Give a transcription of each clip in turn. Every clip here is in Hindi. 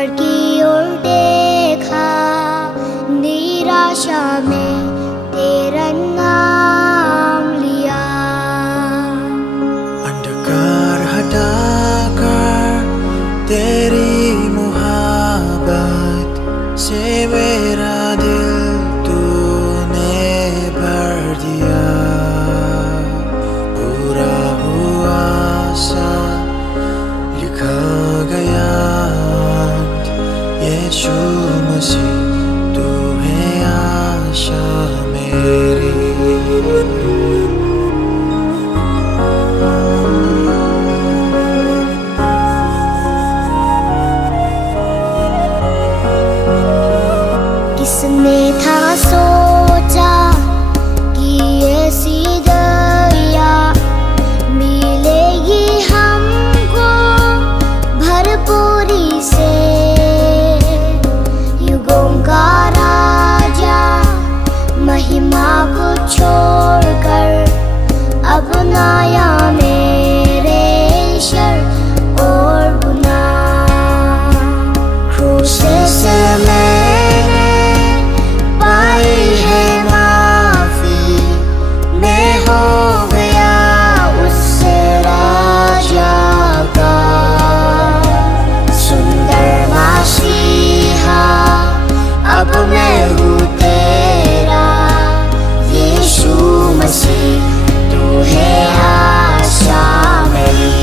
द्वार की ओर देखा, निराशा में तेरा नाम लिया। अंधकार हटाकर तेरी मोहब्बत से मेरा दिल तूने भर दिया। पूरा हुआ सा लिखा गया, यीशु मसीह तू है आशा मेरी। किसने था सोचा कि ऐसी दया मिलेगी हमको भरपूरी से। युगों का राजा महिमा को छोड़कर अपनाया मेरे शर और गुनाह। क्रूस से मैंने पाई है माफी, मैं हो गया उससे राजा का। सुंदर मसीहा अब मैं हूँ तेरा, यीशु मसीह तू है आशा मेरी।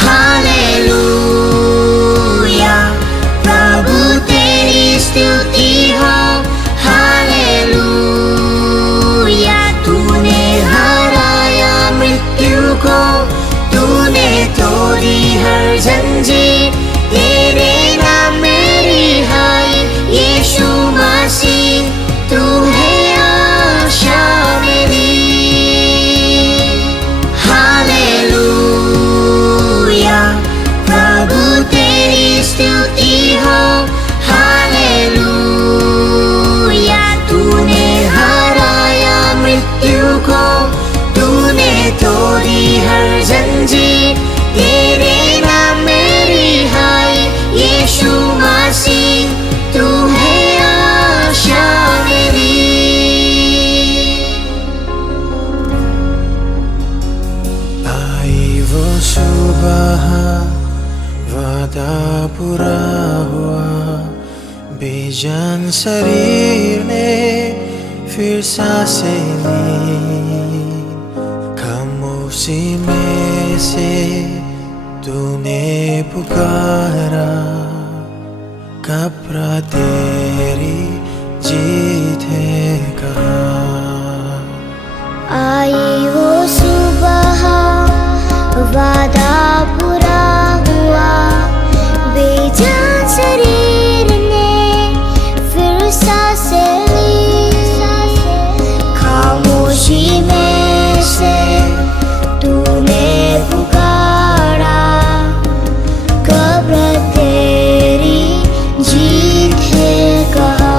हालेलुया प्रभु तेरी स्तुति हो। हालेलुया तूने हराया मृत्यु को, तूने तोड़ी हर जंजीर। तेरे नाम मेरी हाय यीशु मसीह तू है आशा मेरी। हालेलुया प्रभु तेरी स्तुति हो। हालेलुया तूने हराया मृत्यु को, तूने तोड़ी हर जंजीर। तेरे नाम मेरी हाय यीशु मसीह तू है आशा मेरी। आई वो सुबह, वादा पूरा हुआ, बेजान शरीर ने फिर सांसें ली। खामोशी में से तूने पुकारा, घबरा तेरी जीत है कहा। आई वो सुबह, वादा पूरा हुआ, बेजान शरीर ने फिर सांसें ली। खामोशी में से तूने पुकारा, घबरा तेरी जीत है कहा।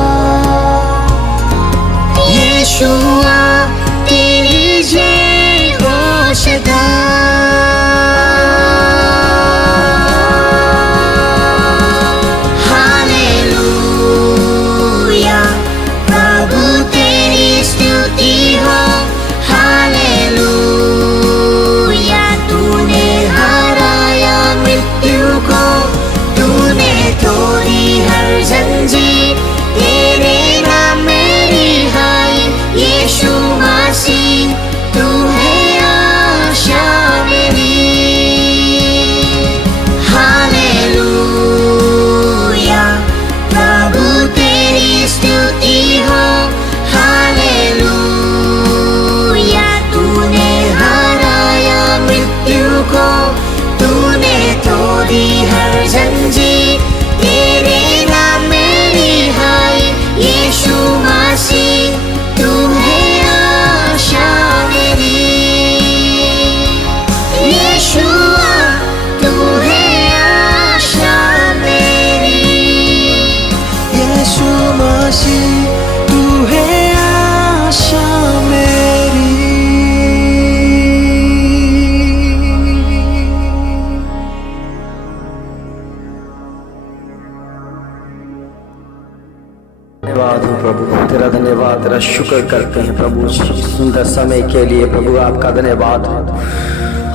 धन्यवाद हो प्रभु, तेरा धन्यवाद, तेरा शुक्र करते हैं प्रभु जी सुंदर समय के लिए। प्रभु आपका धन्यवाद हो,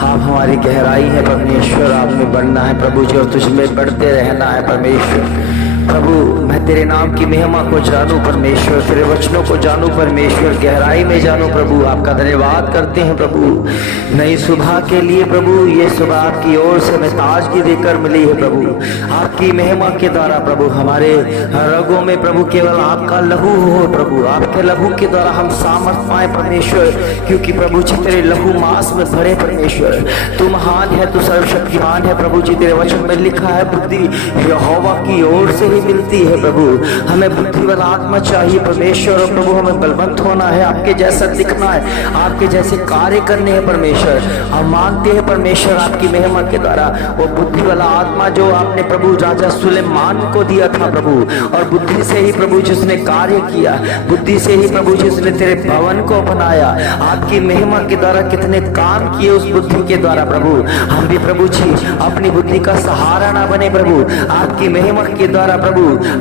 आप हमारी गहराई है परमेश्वर, आप में बढ़ना है प्रभु जी और तुझ में बढ़ते रहना है परमेश्वर। प्रभु मैं तेरे नाम की महिमा को जानूं परमेश्वर, तेरे वचनों को जानूं परमेश्वर, गहराई में जानूं प्रभु। आपका धन्यवाद करते हैं प्रभु नई सुबह के लिए प्रभु, ये सुबह आपकी ओर से हमें ताजगी देकर मिली है प्रभु। आपकी महिमा के द्वारा प्रभु हमारे रगों में प्रभु केवल आपका लहू हो प्रभु, आपके लहू के द्वारा हम सामर्थ पाए परमेश्वर, क्योंकि प्रभु जी तेरे लहू मांस में भरे परमेश्वर। तू महान है, तू सर्वशक्तिमान है प्रभु जी। तेरे वचन में लिखा है बुद्धि यहोवा की ओर से मिलती है प्रभु। हमें बुद्धि वाला आत्मा चाहिए परमेश्वर, और प्रभु हमें बलवंत होना है, आपके जैसा दिखना है, आपके जैसे कार्य करने हैं परमेश्वर। हम मानते हैं परमेश्वर आपकी महिमा के द्वारा वो बुद्धि वाला आत्मा जो आपने प्रभु राजा सुलेमान को दिया था प्रभु, और बुद्धि से ही प्रभु जिसने कार्य किया, बुद्धि से ही प्रभु जिसने तेरे भवन को बनाया, आपकी महिमा के द्वारा कितने काम किए उस बुद्धि के द्वारा प्रभु। हम भी प्रभु जी अपनी बुद्धि का सहारा ना बने प्रभु, आपकी महिमा के द्वारा प्रभु,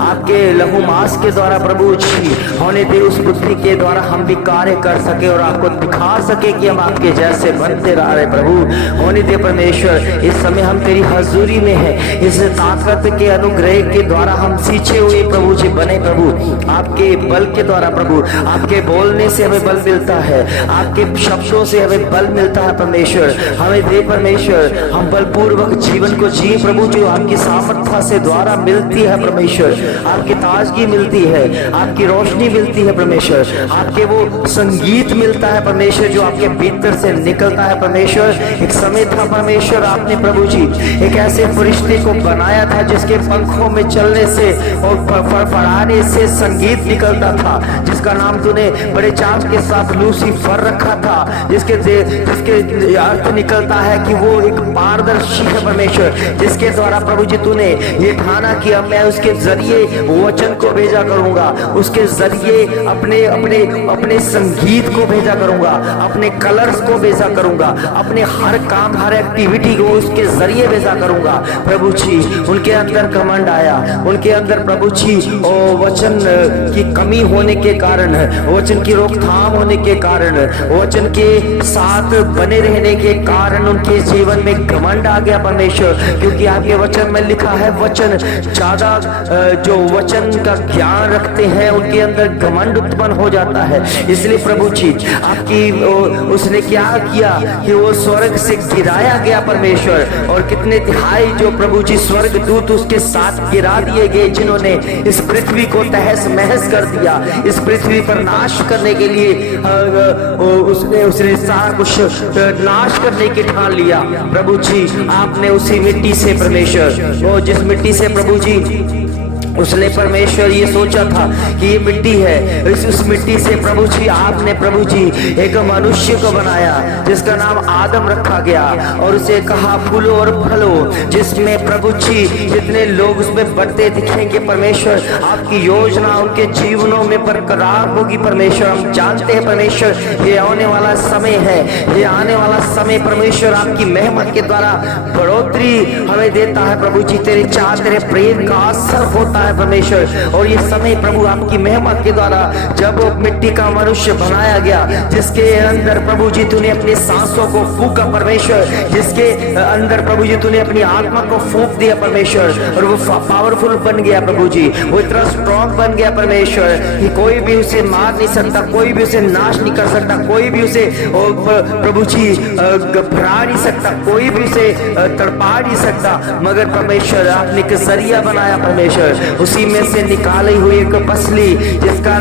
आपके लहू मांस के द्वारा प्रभु जी होने दे उस बुद्धि के द्वारा हम भी कार्य कर सके और आपको दिखा सके कि हम आपके जैसे बनते रह रहे प्रभु। होने दे परमेश्वर, इस समय हम तेरी हजूरी में है, इस ताकत के अनुग्रह के द्वारा हम सींचे हुए प्रभु जी बने प्रभु। आपके बल के द्वारा प्रभु, आपके बोलने से हमें बल मिलता है, आपके शब्दों से हमें बल मिलता है परमेश्वर। हमें दे परमेश्वर, हम बलपूर्वक जीवन को जी प्रभु, जो आपकी सामर्थ्य से द्वारा मिलती है परमेश्वर। आपकी ताजगी मिलती है, आपकी रोशनी मिलती है परमेश्वर, आपके वो संगीत मिलता है परमेश्वर जो आपके भीतर से निकलता है परमेश्वर। एक समय था परमेश्वर, आपने प्रभु जी एक ऐसे फरिश्ते को बनाया था जिसके पंखों में चलने से और फड़फड़ाने से संगीत निकलता था, जिसका नाम तूने बड़े चाव के साथ लूसीफर रखा था, जिसके अर्थ निकलता है कि वो एक पारदर्शी है परमेश्वर, जिसके द्वारा प्रभु जी तूने ये ठाना किया मैं उसके जरिए वचन को भेजा करूंगा, उसके जरिए अपने अपने अपने संगीत को भेजा करूंगा, अपने कलर्स को भेजा करूंगा, अपने हर काम हर एक्टिविटी को उसके जरिए भेजा करूंगा प्रभु जी। उनके अंदर घमंड आया, उनके अंदर प्रभु जी वचन की कमी होने के कारण, वचन की रोकथाम होने के कारण, वचन के साथ बने रहने के कारण उनके जीवन में घमंड आ गया परमेश्वर। क्योंकि आपके वचन में लिखा है वचन ज्यादा जो वचन का ज्ञान रखते हैं उनके अंदर घमंड उत्पन्न हो जाता है। इसलिए प्रभु जी आपकी उसने क्या किया कि वो स्वर्ग से गिराया गया परमेश्वर, और कितने तिहाई जो प्रभु जी स्वर्ग दूत उसके साथ गिरा दिए गए, जिन्होंने इस पृथ्वी को तहस महस कर दिया, इस पृथ्वी पर नाश करने के लिए उसने सारा कुछ नाश करने की ठान लिया प्रभु जी। आपने उसी मिट्टी से परमेश्वर, वो जिस मिट्टी से प्रभु जी उसने परमेश्वर ये सोचा था कि ये मिट्टी है, उस मिट्टी से प्रभु जी आपने प्रभु जी एक मनुष्य को बनाया जिसका नाम आदम रखा गया, और उसे कहा फूलो और फलो, जिसमें प्रभु जी जितने लोग उसमें बढ़ते दिखेंगे परमेश्वर, आपकी योजना उनके जीवनों में बरकरार होगी परमेश्वर। हम जानते हैं परमेश्वर ये आने वाला समय है, ये आने वाला समय परमेश्वर आपकी महिमा के द्वारा बढ़ोतरी हमें देता है प्रभु जी। तेरे चाह तेरे प्रेम का असर होता है परमेश्वर, और ये समय प्रभु आपकी महिमा के द्वारा जब मिट्टी का मनुष्य बनाया गया, जिसके अंदर प्रभु जी तूने अपनी सांसों को फूका परमेश्वर, जिसके अंदर प्रभु जी तूने अपनी आत्मा को फूंक दिया परमेश्वर, और वो पावरफुल बन गया प्रभु जी, वो इतना स्ट्रॉन्ग बन गया परमेश्वर कि कोई भी उसे मार नहीं सकता, कोई भी उसे नाश नहीं कर सकता, कोई भी उसे प्रभु जी घबरा नहीं सकता, कोई भी उसे तड़पा नहीं सकता, मगर परमेश्वर आपने एक जरिया बनाया परमेश्वर। उसी में से निकाली हुई एक पसली जिसका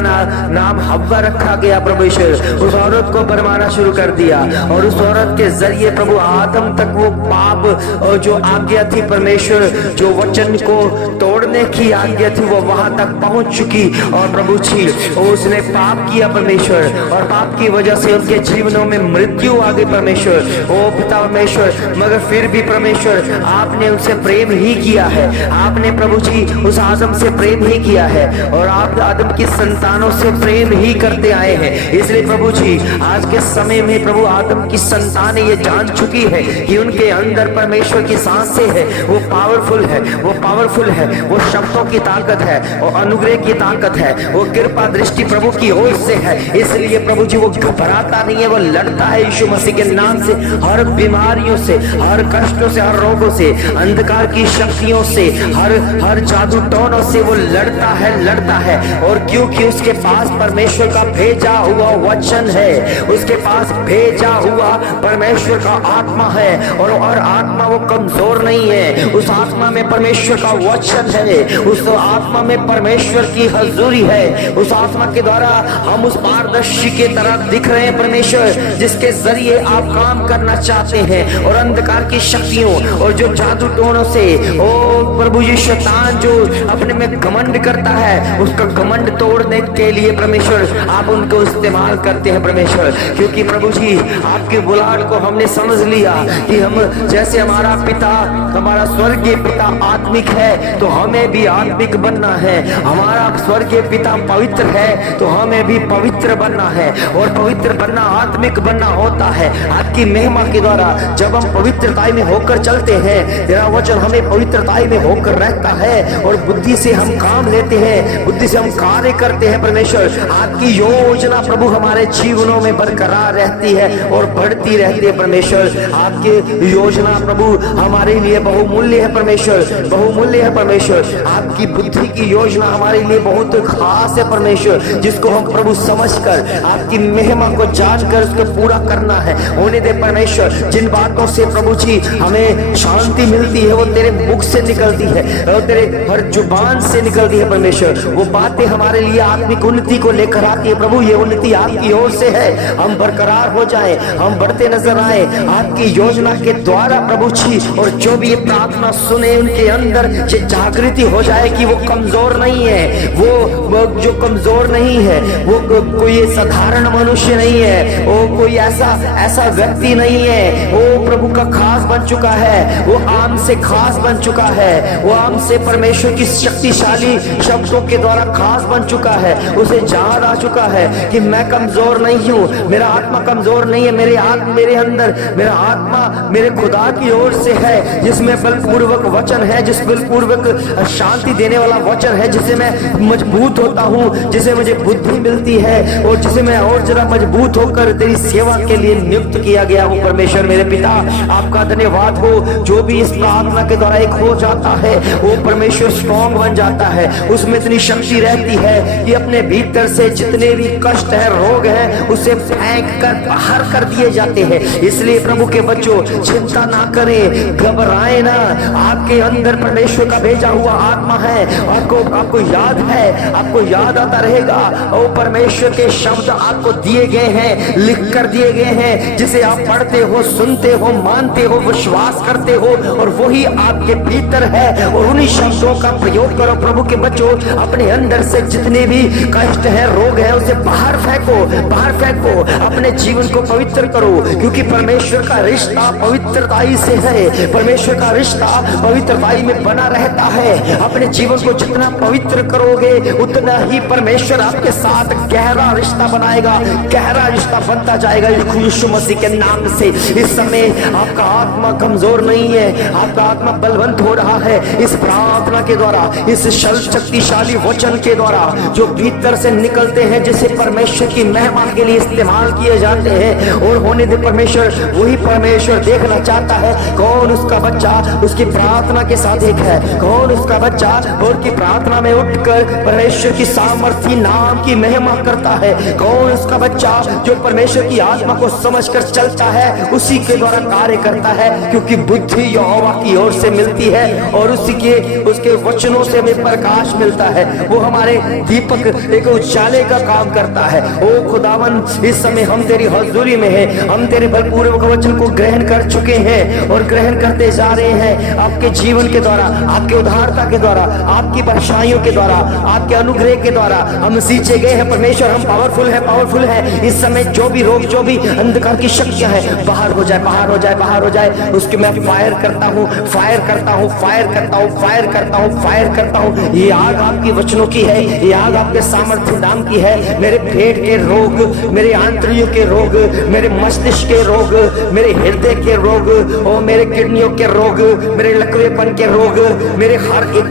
नाम हव्वा रखा गया परमेश्वर, उस औरत को बनवाना शुरू कर दिया, और उस औरत के जरिए प्रभु आदम तक वो पाप और जो आज्ञा थी परमेश्वर, जो वचन को तोड़ने की आज्ञा थी वो वहां तक पहुंच चुकी, और प्रभु जी उसने पाप किया परमेश्वर, और पाप की वजह से उनके जीवनों में मृत्यु आ गई परमेश्वर। ओ पिता परमेश्वर, मगर फिर भी परमेश्वर आपने उनसे प्रेम ही किया है, आपने प्रभु जी उस आदम से प्रेम ही किया है और आप आदम की संतानों से प्रेम ही करते आए हैं। इसलिए प्रभु जी आज के समय में प्रभु आदम की संतानें ये जान चुकी है कि उनके अंदर परमेश्वर की सांसें है, वो पावरफुल है, वो पावरफुल है, वो शब्दों की ताकत है, वो अनुग्रह की ताकत है, वो कृपा दृष्टि प्रभु की ओर से है। इसलिए प्रभु जी वो घबराता नहीं है, वो लड़ता है यीशु मसीह के नाम से हर बीमारियों से, हर कष्टों से, हर रोगों से, अंधकार की शक्तियों से, हर जादू टोनों से वो लड़ता है। और क्योंकि उसके पास परमेश्वर का भेजा हुआ वचन है, उसके पास भेजा हुआ परमेश्वर का आत्मा है और आत्मा वो कमजोर नहीं है। उस आत्मा में परमेश्वर का वचन है, उस आत्मा में परमेश्वर की हजूरी है। उस आत्मा के द्वारा हम उस पारदर्शी के तरह दिख रहे हैं परमेश्वर, जिसके जरिए आप काम करना चाहते हैं। और अंधकार की शक्तियों और जो जादू टोनों से ओ प्रभु जी शैतान जो अपने में घमंड करता है, उसका घमंड तोड़ने के लिए परमेश्वर आप उनको इस्तेमाल करते हैं परमेश्वर। क्योंकि प्रभु जी आपके बुलाहट को हमने समझ लिया कि हम जैसे हमारा पिता, हमारा स्वर्गीय पिता आत्मिक है तो हमें भी आत्मिक बनना है। हमारा स्वर्गीय पिता पवित्र है तो हमें भी पवित्र बनना है। और पवित्र बनना, आत्मिक बनना होता है आपकी महिमा के द्वारा। जब हम पवित्रताई में होकर चलते हैं, तेरा वचन हमें पवित्रताई में होकर रहता है और बुद्धि से हम काम लेते हैं, बुद्धि से हम कार्य करते हैं परमेश्वर। आपकी योजना प्रभु हमारे जीवनों में बरकरार रहती है और बढ़ती रहती है परमेश्वर। आपकी योजना प्रभु हमारे लिए बहुमूल्य है परमेश्वर, बहुमूल्य है परमेश्वर। आपकी बुद्धि की योजना हमारे लिए बहुत खास है परमेश्वर, जिसको हम प्रभु समझकर आपकी महिमा को जानकर उसको पूरा करना है। होने दे परमेश्वर, जिन बातों से प्रभु जी हमें शांति मिलती है वो तेरे मुख से निकलती है और तेरे हर जुबान से निकलती है परमेश्वर। वो बातें हमारे लिए आत्मिक उन्नति को लेकर आती है प्रभु। ये उन्नति आपकी ओर से है, हम बरकरार हो जाएं, हम बढ़ते नजर आए आपकी योजना के द्वारा प्रभु जी। और जो भी ये प्रार्थना सुने उनके अंदर ये जागृति हो जाए कि वो कमजोर नहीं है, वो जो कमजोर नहीं है वो कोई साधारण मनुष्य नहीं है, वो कोई ऐसा व्यक्ति नहीं है। वो प्रभु का खास बन चुका है, वो आम से खास बन चुका है, वो आम से परमेश्वर की शक्तिशाली शब्दों के द्वारा खास बन चुका है। उसे जान आ चुका है कि मैं कमजोर नहीं हूँ, मेरा आत्मा कमजोर नहीं है, मेरे अंदर मेरा आत्मा मेरे खुदा की ओर से है, जिसमें बलपूर्वक वचन है, जिस बलपूर्वक शांति देने वाला वचन है, जिसे मैं मजबूत होता हूँ, जिसे मुझे बुद्धि मिलती है और जिसे मैं और जरा मजबूत होकर तेरी सेवा के लिए नियुक्त किया गया हूँ परमेश्वर। मेरे पिता आपका धन्यवाद हो। जो भी इस प्रार्थना के द्वारा एक हो जाता है वो परमेश्वर स्ट्रॉन्ग बन जाता है, उसमें इतनी शक्ति रहती है कि अपने भीतर से जितने भी कष्ट है, रोग है, उसे फेंक कर बाहर कर दिए जाते हैं। इसलिए प्रभु के बच्चों चिंता ना करें, घबराए ना। आपके अंदर परमेश्वर का भेजा हुआ आत्मा है, आपको याद है, आपको याद आता रहेगा। और परमेश्वर के शब्द आपको दिए गए हैं, लिख कर दिए गए हैं, जिसे आप पढ़ते हो, सुनते हो, मानते हो, विश्वास करते हो और वही आपके भीतर है। और उन्हीं शब्दों का प्रयोग करो प्रभु के बच्चों। अपने अंदर से जितने भी कष्ट है, रोग है, उसे बाहर फेंको, बाहर फेंको। अपने जीवन को पवित्र करो, क्योंकि परमेश्वर का रिश्ता पवित्रताई से है। परमेश्वर का रिश्ता पवित्रताई में बना रहता है। अपने जीवन को जितना पवित्र करोगे उतना ही परमेश्वर आपके साथ गहरा रिश्ता बनाएगा, गहरा रिश्ता बनता जाएगा यीशु मसीह के नाम से। इस समय आपका आत्मा कमजोर नहीं है, आपका आत्मा बलवंत हो रहा है इस प्रार्थना के द्वारा, इस शक्तिशाली वचन के द्वारा जो भीतर से निकलते हैं, जिसे परमेश्वर की महिमा के लिए इस्तेमाल किए जाते हैं। और होने दे परमेश्वर, वही परमेश्वर देखना चाहता है कौन उसका बच्चा उसकी प्रार्थना के साथ एक है, कौन उसका बच्चा और की प्रार्थना में उठकर परमेश्वर की सामर्थी नाम की महिमा करता है, कौन उसका बच्चा जो परमेश्वर की आत्मा को समझकर चलता है, उसी के द्वारा कार्य करता है। क्योंकि बुद्धि यहोवा की ओर से मिलती है और उसके वचनों से हमें प्रकाश मिलता है। वो हमारे दीपक एक उजाले का काम करता है। ओ खुदावन, इस समय हम तेरी हजूरी में हैं, हम तेरे बलपूर्वक वचन को ग्रहण कर चुके हैं और ग्रहण करते जा रहे हैं। आपके जीवन के द्वारा, आपके उदारता के द्वारा, आपकी परछाइयों के द्वारा, आपके अनुग्रह के द्वारा हम सींचे गए हैं परमेश्वर। हम पावरफुल है, पावरफुल है। इस समय जो भी रोग, जो भी अंधकार की शक्तियां हैं, बाहर हो जाए, बाहर हो जाए, बाहर हो जाए। उसके मैं फायर करता हूँ, फायर करता हूँ, फायर करता हूँ, फायर करता हूँ, फायर करता हूँ। ये आग आपकी वचनों की है, ये आग आपके सामर्थ्य नाम की है। मेरे पेट के रोग, मेरे आंतरियों के रोग, मेरे मस्तिष्क के रोग, मेरे हृदय के रोग, और मेरे किडनियों के रोग, मेरे लकवेपन के रोग, मेरे हर एक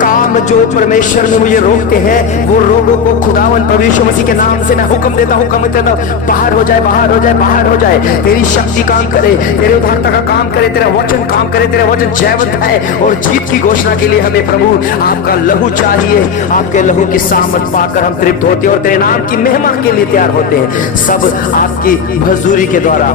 काम जो परमेश्वर में मुझे रोकते हैं, वो रोगों को खुदावन प्रभु यीशु मसीह के नाम से मैं हुक्म देता हूँ, हुक्म देता हूँ, बाहर हो जाए, बाहर हो जाए, बाहर हो जाए। तेरी शक्ति काम करे, तेरे उद्धारता का काम करे, तेरा वचन काम करे। तेरा वचन जयवंत है और जीत की घोषणा के लिए हमें प्रभु आपका लहू चाहिए। आपके लहू की सामर्थ पाकर हम तृप्त होते हैं और तेरे नाम की महिमा के लिए तैयार होते हैं। सब आपकी मजदूरी के द्वारा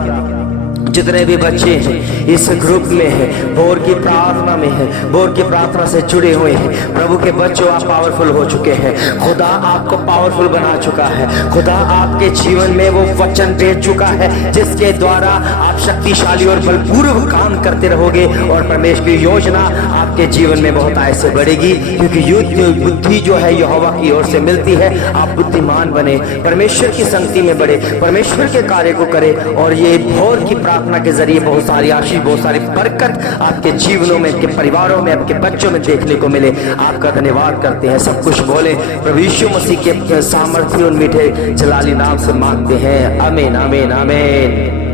जितने भी बच्चे हैं इस ग्रुप में है, बोर की प्रार्थना में है, बोर की प्रार्थना से जुड़े हुए हैं, प्रभु के बच्चों आप पावरफुल हो चुके हैं। खुदा आपको पावरफुल बना चुका है। खुदा आपके जीवन में वो वचन भेज चुका है जिसके द्वारा आप शक्तिशाली और बलपूर्वक काम करते रहोगे और परमेश्वर की योजना आपके जीवन में बहुत ऐसे बढ़ेगी, क्योंकि युद्ध बुद्धि जो है यहोवा की ओर से मिलती है। आप बुद्धिमान बने, परमेश्वर की संगति में बढ़े, परमेश्वर के कार्य को करे, और ये भोर की प्रार्थना के जरिए बहुत सारी आशीष, बहुत सारी बरकत आपके जीवनों में, आपके परिवारों में, आपके बच्चों में देखने को मिले। आपका धन्यवाद करते हैं। सब कुछ बोले प्रभु यीशु मसीह के सामर्थ्य और मीठे जलाली नाम से मांगते हैं। आमीन, आमीन, आमीन।